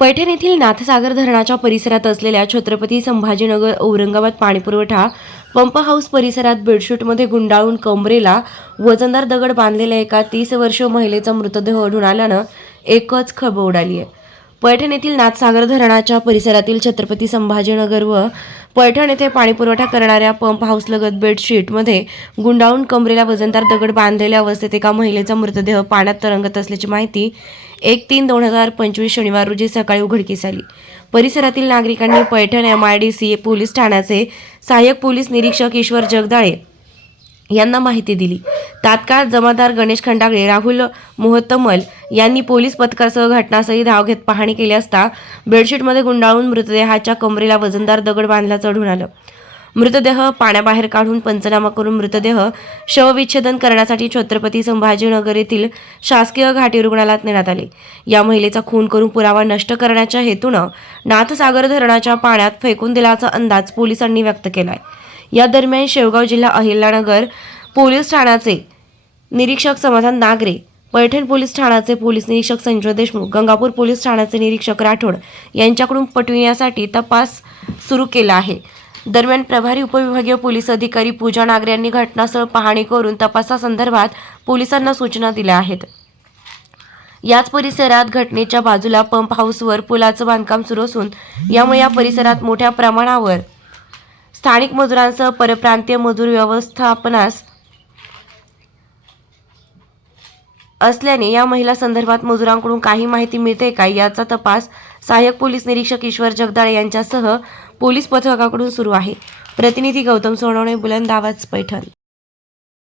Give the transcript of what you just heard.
पैठण येथील नाथसागर धरणाच्या परिसरात असलेल्या छत्रपती संभाजीनगर औरंगाबाद पाणीपुरवठा पंप हाऊस परिसरात बेडशूटमध्ये गुंडाळून कमरेला वजनदार दगड बांधलेल्या एका तीस वर्षीय महिलेचा मृतदेह आढळून आल्यानं एकच खळबळ उडाली आहे. पैठण येथील नाथसागर धरणाच्या परिसरातील छत्रपती संभाजीनगर व पैठण येथे पाणीपुरवठा करणाऱ्या पंप हाऊसलगत बेडशीटमध्ये गुंडाळून कमरेला वजनदार दगड बांधलेल्या अवस्थेत एका महिलेचा मृतदेह पाण्यात तरंगत असल्याची माहिती एक तीन दोन हजार पंचवीस शनिवार रोजी सकाळी उघडकीस आली. परिसरातील नागरिकांनी Paithan M I D C police ठाण्याचे सहाय्यक पोलीस निरीक्षक ईश्वर जगदाळे यांना माहिती दिली. तात्काळ जमादार गणेश खंडागळे राहुल मोहतमल यांनी पोलीस पथकासह घटनास्थळी धाव घेत पाहणी केली असता बेडशीटमध्ये गुंडाळून मृतदेहाच्या कमरेला वजनदार दगड बांधला चढून आलं. मृतदेह पाण्याबाहेर काढून पंचनामा करून मृतदेह शवविच्छेदन करण्यासाठी छत्रपती संभाजीनगर येथील शासकीय घाटी रुग्णालयात नेण्यात आले. या महिलेचा खून करून पुरावा नष्ट करण्याच्या हेतूनं नाथसागर धरणाच्या पाण्यात फेकून दिल्याचा अंदाज पोलिसांनी व्यक्त केलाय. या दरम्यान शेवगाव जिल्हा अहिल्यानगर पोलीस ठाण्याचे निरीक्षक समाधान नागरे पैठण पोलीस ठाण्याचे पोलीस निरीक्षक संजय देशमुख गंगापूर पोलीस ठाण्याचे निरीक्षक राठोड यांच्याकडून पटविण्यासाठी तपास सुरू केला आहे. दरम्यान प्रभारी उपविभागीय पोलीस अधिकारी पूजा नागरे यांनी घटनास्थळ पाहणी करून तपासासंदर्भात पोलिसांना सूचना दिल्या आहेत. याच परिसरात घटनेच्या बाजूला पंप हाऊसवर पुलाचं बांधकाम सुरू असून यामुळे या परिसरात मोठ्या प्रमाणावर स्थानिक मजुरांसह परप्रांतीय मजूर व्यवस्थापनास असल्याने या महिला संदर्भात मजुरांकडून काही माहिती मिळते का? याचा तपास सहाय्यक पोलीस निरीक्षक ईश्वर जगदाळे यांच्यासह पोलीस पथकाकडून सुरू आहे. प्रतिनिधी गौतम सोनवणे बुलंद आवाज पैठण.